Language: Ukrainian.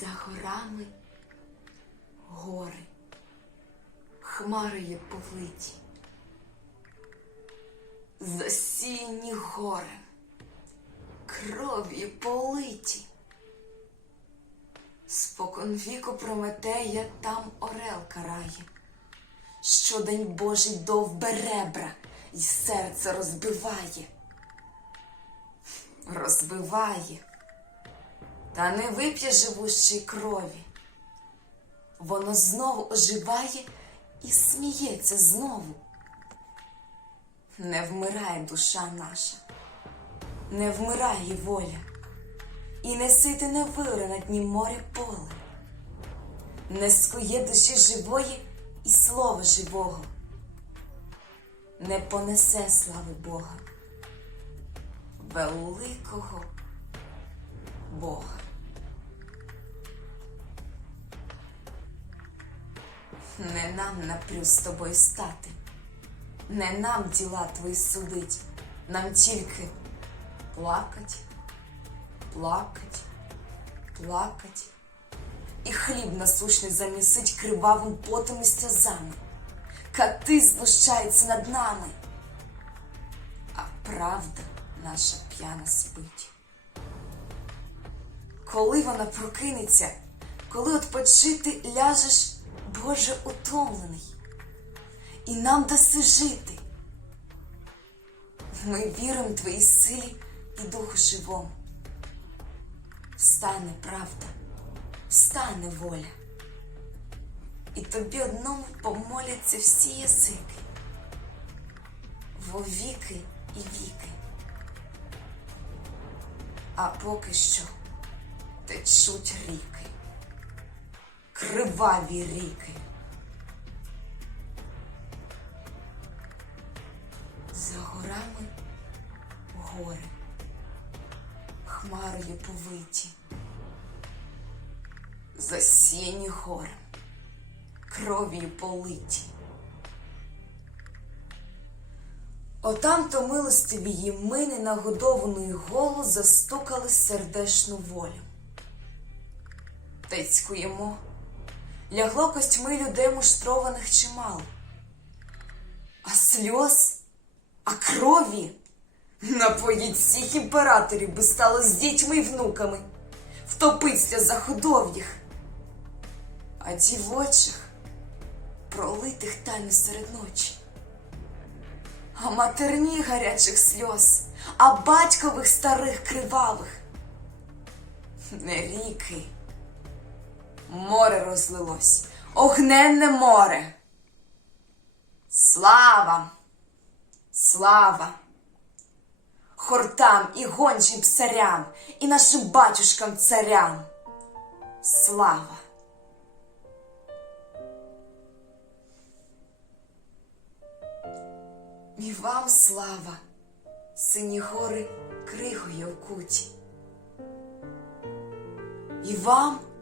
За горами гори, хмарою повиті, засіяні гори, кров'ю политі. Спокон віку Прометея там орел карає, щодень Божий довбе ребра й серце розбиває, розбиває, та не вип'є живущої крові. Воно знову оживає і сміється знову. Не вмирає душа наша, не вмирає воля, і не сити не вире на дні моря поле, не скує душі живої і слова живого, не понесе слави Бога, великого Бога. Не нам напрю з тобою стати, не нам діла твої судить, нам тільки плакать, плакать, плакать, і хліб насущний замісить кривавим потом і сльозами. Кати знущаються над нами, а правда наша п'яна спить. Коли вона прокинеться, коли отпочити ляжеш, Боже, утомлений, і нам даси жити. Ми віримо Твоїй силі і Духу живому. Встане правда, встане воля, і тобі одному помоляться всі язики, во віки і віки. А поки що течуть ріки криваві ріки. За горами гори, хмарою повиті, засіяні горем, кров'ю политі. Отам то милостиві ми ненагодованою голу застукали сердешну волю. Тецькуємо. Лягло костьми людей муштрованих чимало. А сльоз, а крові? Напоїть всіх імператорів би стало з дітьми й внуками, втопиться за ходов'ях, а дівочих пролитих тайно серед ночі, а матерні гарячих сльоз, а батькових старих кривавих, не ріки. Море розлилось, огненне море. Слава, слава! Хортам і гончим псарям, і нашим батюшкам царям. Слава! І вам слава, сині гори кригою вкуті. І вам